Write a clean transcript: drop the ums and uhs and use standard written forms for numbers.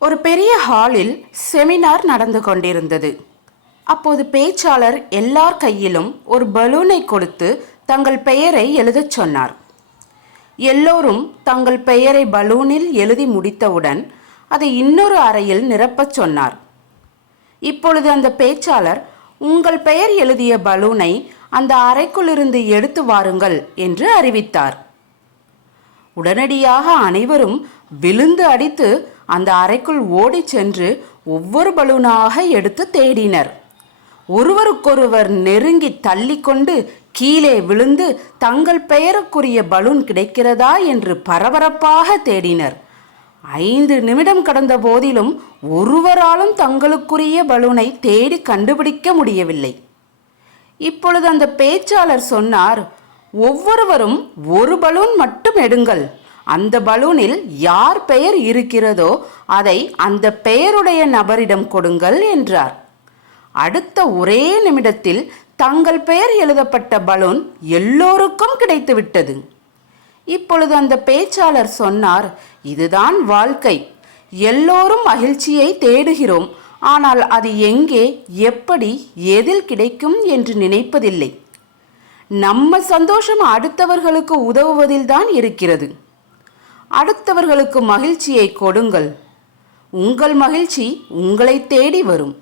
ஒரு பெரிய ஹாலில் செமினார் நடந்து கொண்டிருந்தது. அப்போது பேச்சாளர் எல்லார் கையிலும் ஒரு பலூனை கொடுத்து தங்கள் பெயரை எழுதச் சொன்னார். எல்லோரும் தங்கள் பெயரை பலூனில் எழுதி முடித்தவுடன் அதை இன்னொரு அறையில் நிரப்பச் சொன்னார். இப்பொழுது அந்த பேச்சாளர், உங்கள் பெயர் எழுதிய பலூனை அந்த அறைக்குள்ளிருந்து எடுத்து வாருங்கள் என்று அறிவித்தார். உடனடியாக அனைவரும் விழுந்து அடித்து அந்த அறைக்குள் ஓடி சென்று ஒவ்வொரு பலூனாக எடுத்து தேடினர். ஒருவருக்கொருவர் நெருங்கி தள்ளிக்கொண்டு கீழே விழுந்து தங்கள் பெயருக்குரிய பலூன் கிடைக்கிறதா என்று பரபரப்பாக தேடினர். 5 நிமிடம் கடந்த போதிலும் ஒருவராலும் தங்களுக்குரிய பலூனை தேடி கண்டுபிடிக்க முடியவில்லை. இப்பொழுது அந்த பேச்சாளர் சொன்னார், ஒவ்வொருவரும் ஒரு பலூன் மட்டும் எடுங்கள். அந்த பலூனில் யார் பெயர் இருக்கிறதோ அதை அந்த பெயருடைய நபரிடம் கொடுங்கள் என்றார். அடுத்த ஒரே நிமிடத்தில் தங்கள் பெயர் எழுதப்பட்ட பலூன் எல்லோருக்கும் கிடைத்துவிட்டது. இப்பொழுது அந்த பேச்சாளர் சொன்னார், இதுதான் வாழ்க்கை. எல்லோரும் மகிழ்ச்சியை தேடுகிறோம், ஆனால் அது எங்கே, எப்படி, எதில் கிடைக்கும் என்று நினைப்பதில்லை. நம்ம சந்தோஷம் அடுத்தவர்களுக்கு உதவுவதில்தான் இருக்கிறது. அடுத்தவர்களுக்கு மகிழ்ச்சியை கொடுங்கள். உங்கள் மகிழ்ச்சி உங்களை தேடி வரும்.